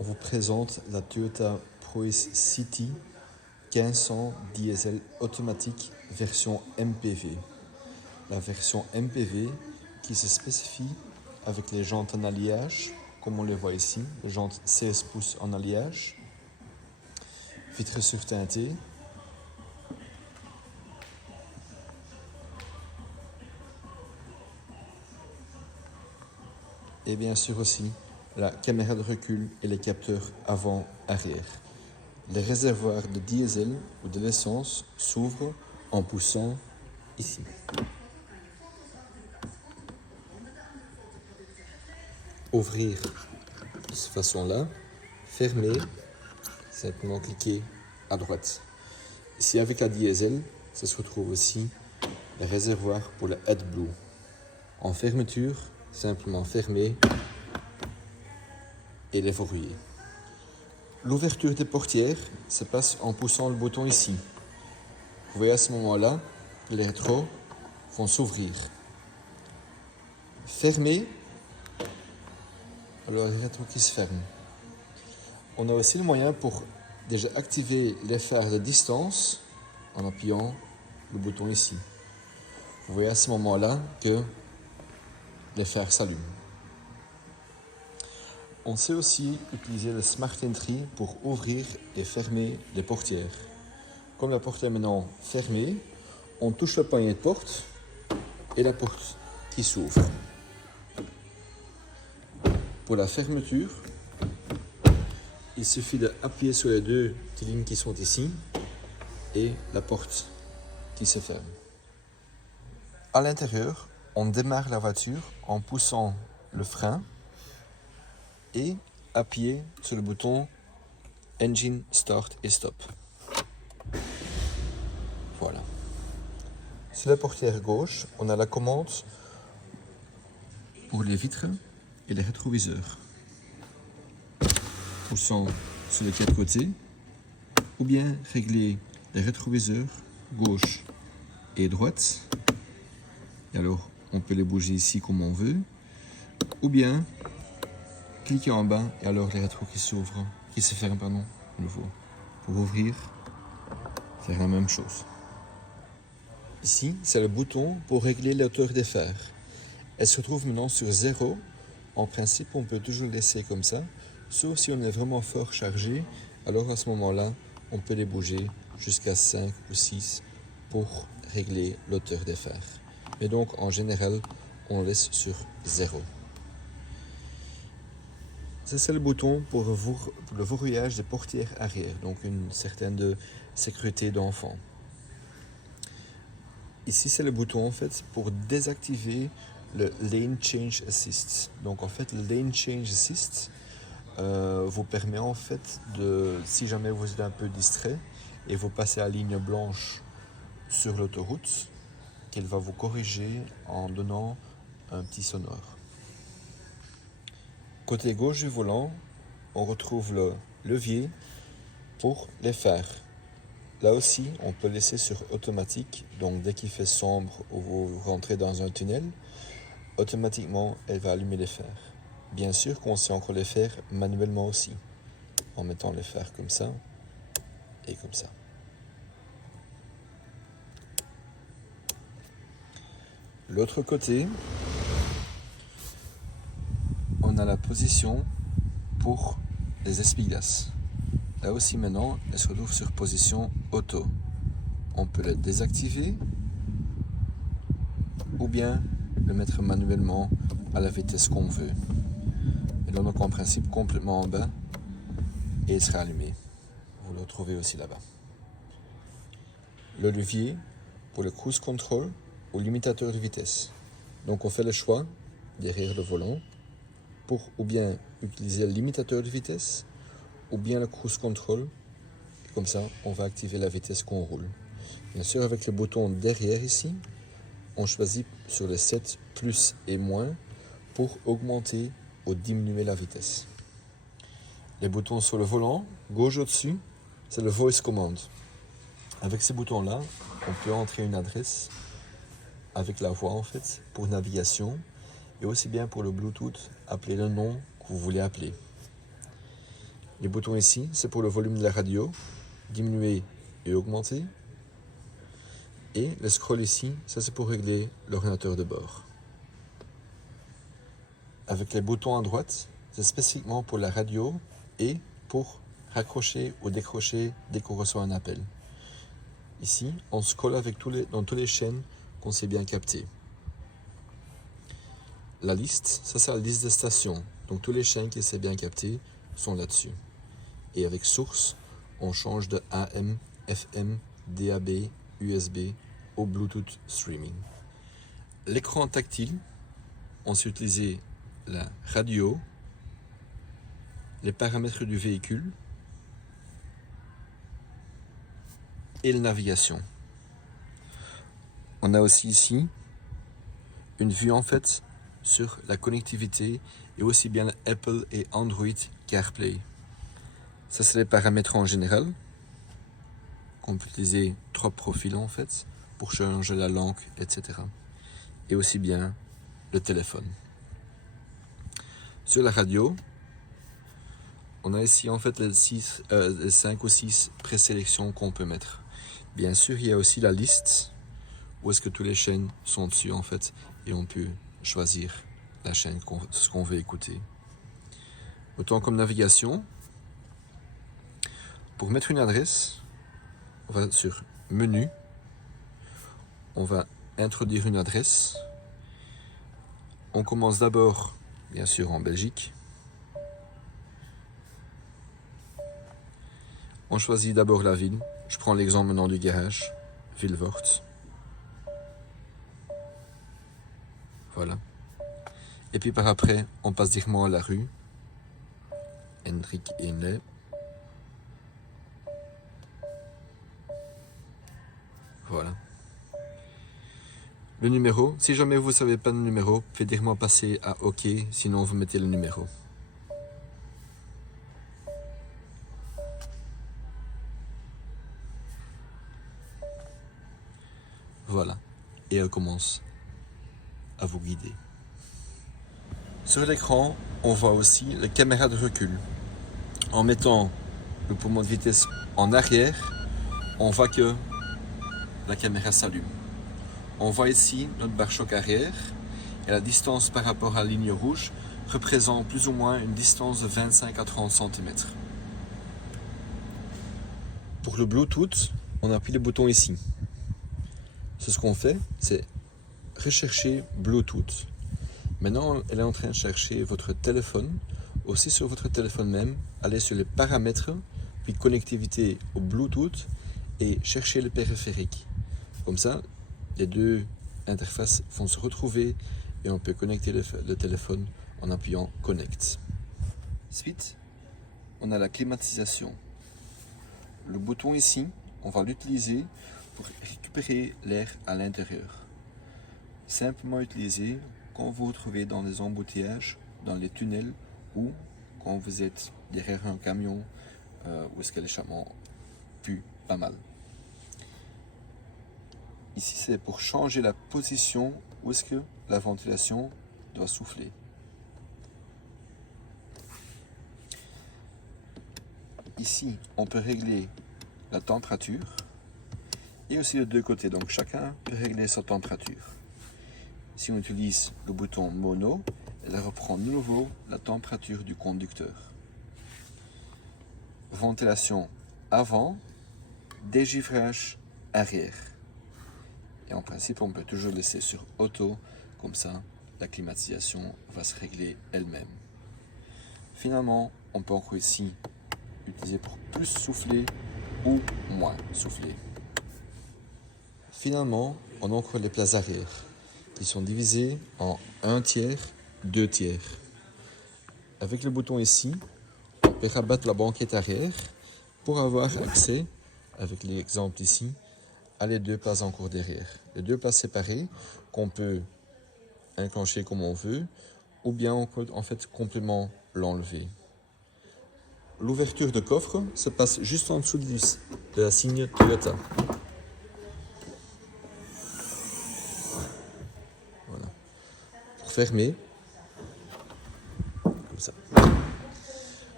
on vous présente la Toyota Proace City 1500 diesel automatique version MPV. La version MPV qui se spécifie avec les jantes en alliage, comme on les voit ici, les jantes 16 pouces en alliage, vitres surteintées, et bien sûr aussi la caméra de recul et les capteurs avant-arrière. Les réservoirs de diesel ou de l'essence s'ouvrent en poussant ici. Ouvrir de cette façon-là, fermer, simplement cliquer à droite. Ici avec la diesel, ça se retrouve aussi les réservoirs pour le AdBlue. En fermeture, simplement fermer et les verrouiller. L'ouverture des portières se passe en poussant le bouton ici. Vous voyez à ce moment-là, les rétros vont s'ouvrir. Fermer, alors les rétros qui se ferment. On a aussi le moyen pour déjà activer les phares de distance en appuyant le bouton ici. Vous voyez à ce moment-là que les phares s'allument. On sait aussi utiliser le Smart Entry pour ouvrir et fermer les portières. Comme la porte est maintenant fermée, on touche le poignet de porte et la porte qui s'ouvre. Pour la fermeture, il suffit d'appuyer sur les deux petites lignes qui sont ici et la porte qui se ferme. À l'intérieur, on démarre la voiture en poussant le frein et appuyer sur le bouton Engine Start et Stop. Voilà. Sur la portière gauche, on a la commande pour les vitres et les rétroviseurs. Poussant sur les quatre côtés, ou bien régler les rétroviseurs gauche et droite. Et alors, on peut les bouger ici comme on veut, ou bien cliquer en bas et alors les rétros qui se ferment, à nouveau. Pour ouvrir, faire la même chose. Ici, c'est le bouton pour régler la hauteur des phares. Elle se trouve maintenant sur 0. En principe, on peut toujours le laisser comme ça, sauf si on est vraiment fort chargé. Alors à ce moment-là, on peut les bouger jusqu'à 5 ou 6 pour régler l'hauteur des phares. Mais donc, en général, on laisse sur 0. Ça, c'est le bouton pour le verrouillage des portières arrière, donc une certaine sécurité d'enfant. Ici, c'est le bouton en fait pour désactiver le Lane Change Assist. Donc en fait, le Lane Change Assist vous permet en fait si jamais vous êtes un peu distrait et vous passez à la ligne blanche sur l'autoroute, qu'elle va vous corriger en donnant un petit sonore. Côté gauche du volant, on retrouve le levier pour les phares. Là aussi, on peut laisser sur automatique, donc dès qu'il fait sombre ou vous rentrez dans un tunnel, automatiquement, elle va allumer les phares. Bien sûr qu'on sait encore les faire manuellement aussi, en mettant les phares comme ça et comme ça. L'autre côté, on a la position pour les essuie-glaces. Là aussi maintenant, elle se retrouve sur position auto. On peut la désactiver ou bien le mettre manuellement à la vitesse qu'on veut. Et là, donc en principe complètement en bas et elle sera allumée. Vous le retrouvez aussi là-bas. Le levier pour le cruise control ou limitateur de vitesse. Donc on fait le choix derrière le volant pour ou bien utiliser le limitateur de vitesse ou bien le cruise control. Et comme ça, on va activer la vitesse qu'on roule. Bien sûr, avec le bouton derrière ici, on choisit sur les 7 plus et moins pour augmenter ou diminuer la vitesse. Les boutons sur le volant, gauche au-dessus, c'est le voice command. Avec ces boutons-là, on peut entrer une adresse avec la voix en fait pour navigation et aussi bien pour le Bluetooth, appeler le nom que vous voulez appeler. Les boutons ici, c'est pour le volume de la radio, diminuer et augmenter. Et le scroll ici, ça c'est pour régler l'ordinateur de bord. Avec les boutons à droite, c'est spécifiquement pour la radio et pour raccrocher ou décrocher dès qu'on reçoit un appel. Ici, on scrolle avec dans toutes les chaînes qu'on sait bien capter. La liste, ça c'est la liste de stations. Donc toutes les chaînes qui s'est bien captées sont là-dessus. Et avec source, on change de AM, FM, DAB, USB au Bluetooth streaming. L'écran tactile, on sait utiliser la radio, les paramètres du véhicule et la navigation. On a aussi ici une vue en fait sur la connectivité et aussi bien Apple et Android CarPlay. Ça c'est les paramètres en général. On peut utiliser 3 profils en fait pour changer la langue, etc. Et aussi bien le téléphone. Sur la radio, on a ici en fait les 5 ou 6 présélections qu'on peut mettre. Bien sûr, il y a aussi la liste où est-ce que toutes les chaînes sont dessus en fait et on peut choisir la chaîne, ce qu'on veut écouter. Autant comme navigation, pour mettre une adresse, on va sur menu, on va introduire une adresse. On commence d'abord, bien sûr, en Belgique. On choisit d'abord la ville. Je prends l'exemple maintenant du garage, Vilvoorde. Voilà. Et puis par après, on passe directement à la rue, Hendrik Henley. Voilà. Le numéro, si jamais vous ne savez pas le numéro, faites directement passer à OK, sinon vous mettez le numéro. Voilà. Et elle commence à vous guider. Sur l'écran, on voit aussi la caméra de recul. En mettant le poumon de vitesse en arrière, on voit que la caméra s'allume. On voit ici notre pare-choc arrière et la distance par rapport à la ligne rouge représente plus ou moins une distance de 25 à 30 cm. Pour le Bluetooth, on appuie le bouton ici. Ce qu'on fait, c'est rechercher Bluetooth. Maintenant, elle est en train de chercher votre téléphone. Aussi sur votre téléphone même, allez sur les paramètres, puis connectivité au Bluetooth et chercher le périphérique. Comme ça, les deux interfaces vont se retrouver et on peut connecter le téléphone en appuyant Connect. Ensuite, on a la climatisation. Le bouton ici, on va l'utiliser pour récupérer l'air à l'intérieur. Simplement utiliser quand vous vous trouvez dans les embouteillages, dans les tunnels ou quand vous êtes derrière un camion où est-ce que l'échappement pue pas mal. Ici, c'est pour changer la position où est-ce que la ventilation doit souffler. Ici, on peut régler la température et aussi les deux côtés. Donc, chacun peut régler sa température. Si on utilise le bouton mono, elle reprend de nouveau la température du conducteur. Ventilation avant, dégivrage arrière. Et en principe, on peut toujours laisser sur auto, comme ça, la climatisation va se régler elle-même. Finalement, on peut encore ici utiliser pour plus souffler ou moins souffler. Finalement, on a encore les places arrière. Ils sont divisés en 1 tiers, 2 tiers. Avec le bouton ici, on peut rabattre la banquette arrière pour avoir accès, avec l'exemple ici, à les 2 places encore derrière. Les 2 places séparées qu'on peut enclencher comme on veut, ou bien on peut en fait complètement l'enlever. L'ouverture de coffre se passe juste en dessous de la signe Toyota. Voilà. Pour fermer, comme ça.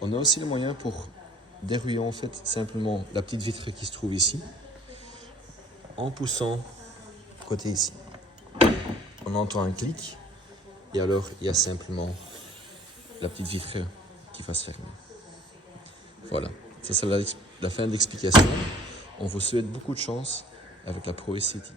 On a aussi le moyen pour dérouiller en fait simplement la petite vitre qui se trouve ici en poussant côté ici. On entend un clic et alors il y a simplement la petite vitre qui va se fermer. Voilà, ça c'est la fin de l'explication. On vous souhaite beaucoup de chance avec la Pro SCT.